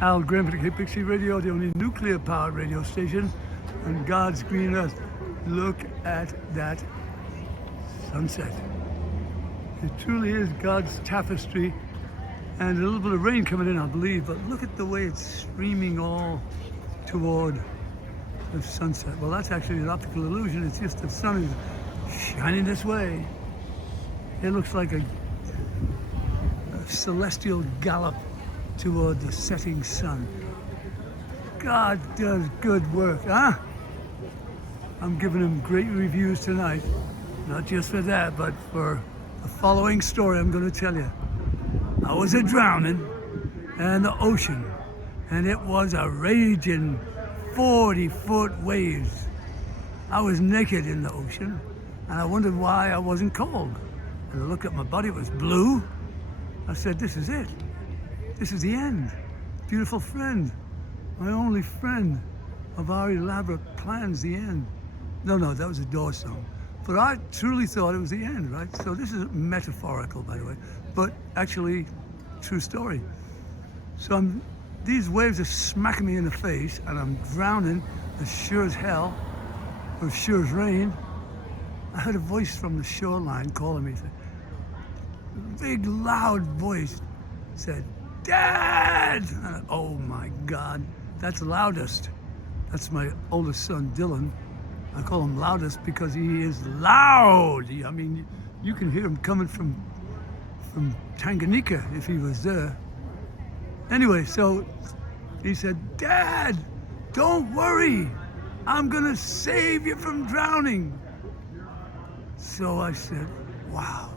Al Graham for KPXC Radio, the only nuclear-powered radio station on God's green earth. Look at that sunset. It truly is God's tapestry, and a little bit of rain coming in, I believe, but look at the way it's streaming all toward the sunset. Well, that's actually an optical illusion. It's just the sun is shining this way. It looks like a celestial gallop toward the setting sun. God does good work, huh? I'm giving him great reviews tonight, not just for that, but for the following story I'm going to tell you. I was a drowning in the ocean, and it was a raging 40-foot waves. I was naked in the ocean, and I wondered why I wasn't cold. And I looked at my body, it was blue. I said, this is it. This is the end. Beautiful friend, my only friend of our elaborate plans, the end. No, that was a Doors song. But I truly thought it was the end, right? So this is metaphorical, by the way, but actually true story. So these waves are smacking me in the face, and I'm drowning as sure as hell, or as sure as rain. I heard a voice from the shoreline calling me. A big, loud voice said, Dad! And oh my God, that's loudest. That's my oldest son, Dylan. I call him loudest because he is loud. I mean, you can hear him coming from Tanganyika if he was there. Anyway, so he said, Dad, don't worry. I'm gonna save you from drowning. So I said, wow,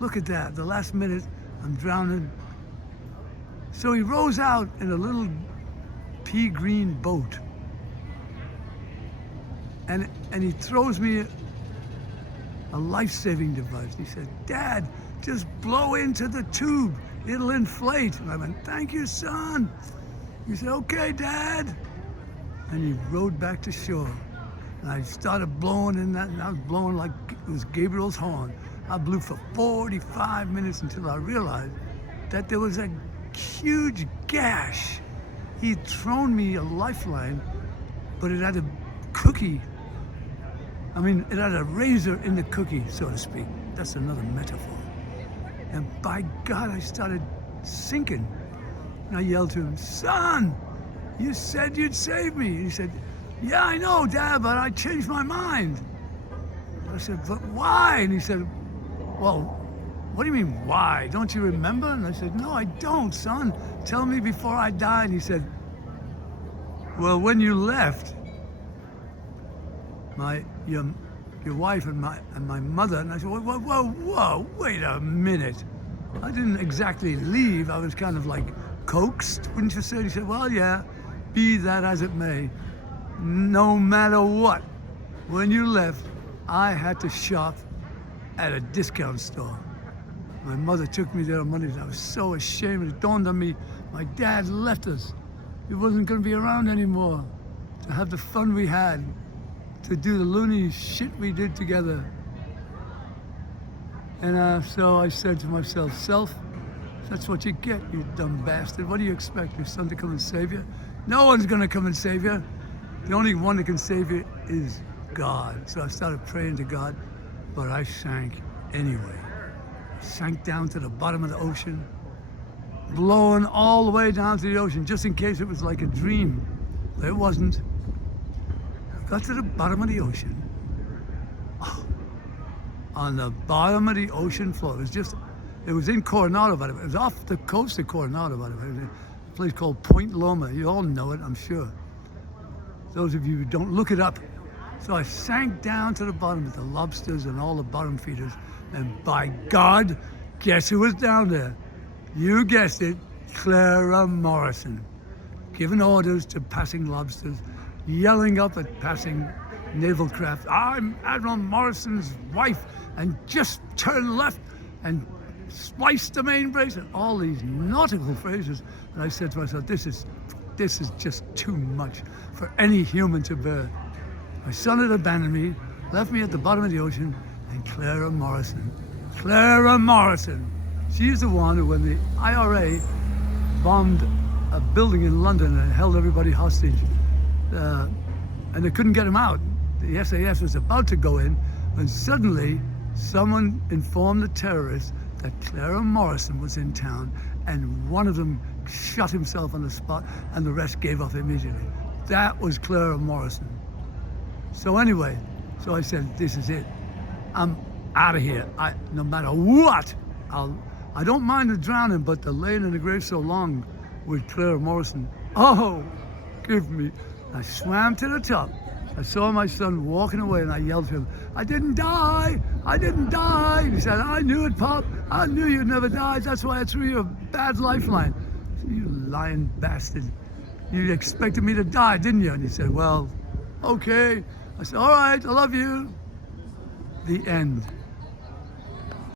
look at that. The last minute, I'm drowning. So he rows out in a little pea green boat. And he throws me a life-saving device. He said, Dad, just blow into the tube. It'll inflate. And I went, thank you, son. He said, okay, Dad. And he rowed back to shore. And I started blowing in that, and I was blowing like it was Gabriel's horn. I blew for 45 minutes until I realized that there was a huge gash. He'd thrown me a lifeline, but it had a cookie. It had a razor in the cookie, so to speak. That's another metaphor. And by God, I started sinking. And I yelled to him, son, you said you'd save me. And he said, yeah, I know, Dad, but I changed my mind. I said, but why? And he said, well, what do you mean, why? Don't you remember? And I said, no, I don't, son. Tell me before I die. And he said, well, when you left, your wife and my mother, and I said, whoa, wait a minute. I didn't exactly leave. I was kind of like coaxed, wouldn't you say? He said, well, yeah, be that as it may. No matter what, when you left, I had to shop at a discount store. My mother took me there on Mondays. I was so ashamed. It dawned on me, my dad left us. He wasn't going to be around anymore to have the fun we had, to do the loony shit we did together. And so I said to myself, self, that's what you get, you dumb bastard. What do you expect, your son to come and save you? No one's going to come and save you. The only one that can save you is God. So I started praying to God, but I sank anyway. I sank down to the bottom of the ocean, blowing all the way down to the ocean, just in case it was like a dream. But it wasn't. I got to the bottom of the ocean. Oh, on the bottom of the ocean floor. It was in Coronado, but it was off the coast of Coronado, by the way. It was a place called Point Loma. You all know it, I'm sure. Those of you who don't, look it up. So I sank down to the bottom with the lobsters and all the bottom feeders. And by God, guess who was down there? You guessed it, Clara Morrison. Giving orders to passing lobsters, yelling up at passing naval craft, I'm Admiral Morrison's wife, and just turn left and splice the main brace, and all these nautical phrases. And I said to myself, this is just too much for any human to bear. My son had abandoned me, left me at the bottom of the ocean, and Clara Morrison, she's the one who, when the IRA bombed a building in London and held everybody hostage. And they couldn't get him out. The SAS was about to go in when suddenly someone informed the terrorists that Clara Morrison was in town, and one of them shot himself on the spot, and the rest gave up immediately. That was Clara Morrison. So anyway, so I said, this is it. I'm out of here. No matter what, I don't mind the drowning, but the laying in the grave so long with Clara Morrison, oh, give me. I swam to the top. I saw my son walking away, and I yelled to him, I didn't die! I didn't die! He said, I knew it, Pop. I knew you'd never die. That's why I threw you a bad lifeline. I said, you lying bastard. You expected me to die, didn't you? And he said, well, okay. I said, all right, I love you. The end.